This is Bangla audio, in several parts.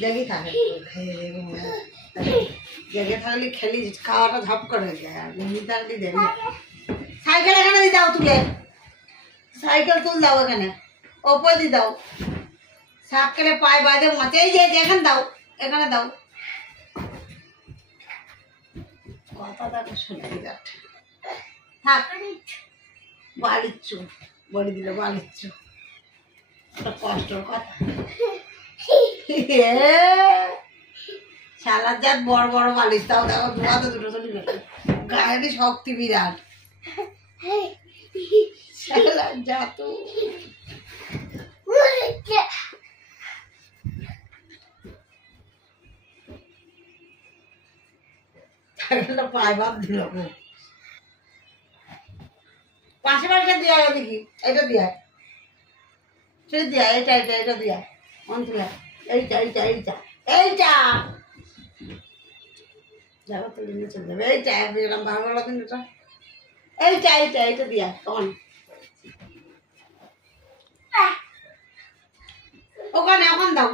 জেগে থাকে, জেগে থাকলে খেলি খাওয়াটা ঝপ করে যায়, আর ঘুমিয়ে থাকলে দেবে। সাইকেল এখানে দিয়ে দাও, তুলে সাইকেল তুল দাও, এখানে ওপরে দিয়ে দাও, শাক কেটে পায়ে বাঁধে মাছে, এই যে এখানে দাও, এখানে দাও। কথাটা শুনে যাচ্ছে, থাক বাড়িচ্ছু, বলি দিল বাড়িচ্ছু, কষ্টর কথা। শালার জাত বড় বড় বালিশ, তাও দেখো ধোয়াতে দুটো চলি গায়েরই শক্তি বিরাট। শালার জাত পায়ে বাদ দিল। পাশে পাশে দিয়া দেখি, এটা দিয়া সেটা দিয়া, এটা এটা এটা দিয়া অন্তরা, এইটা এইটা এইটা এইটা যাবো তো নিয়ে চলে যাবে। এইটা এরকম ভালো ভালো দিন, এটা এইটা এইটা এইটা দিয়া তখন ওখানে এখন দাও।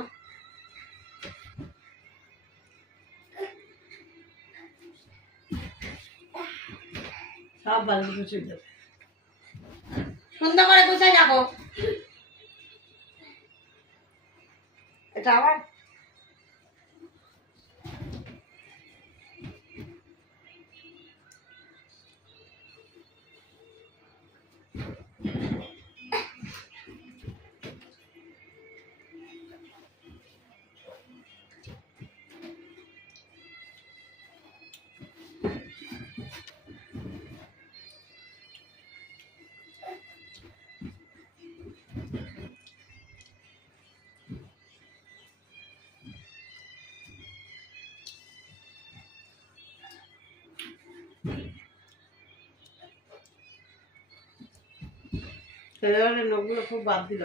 সব বাড়ি গুছিয়ে দেবে, সুন্দর করে গুছাই যাবো। এটা আবার নখগুলো খুব বাদ দিল।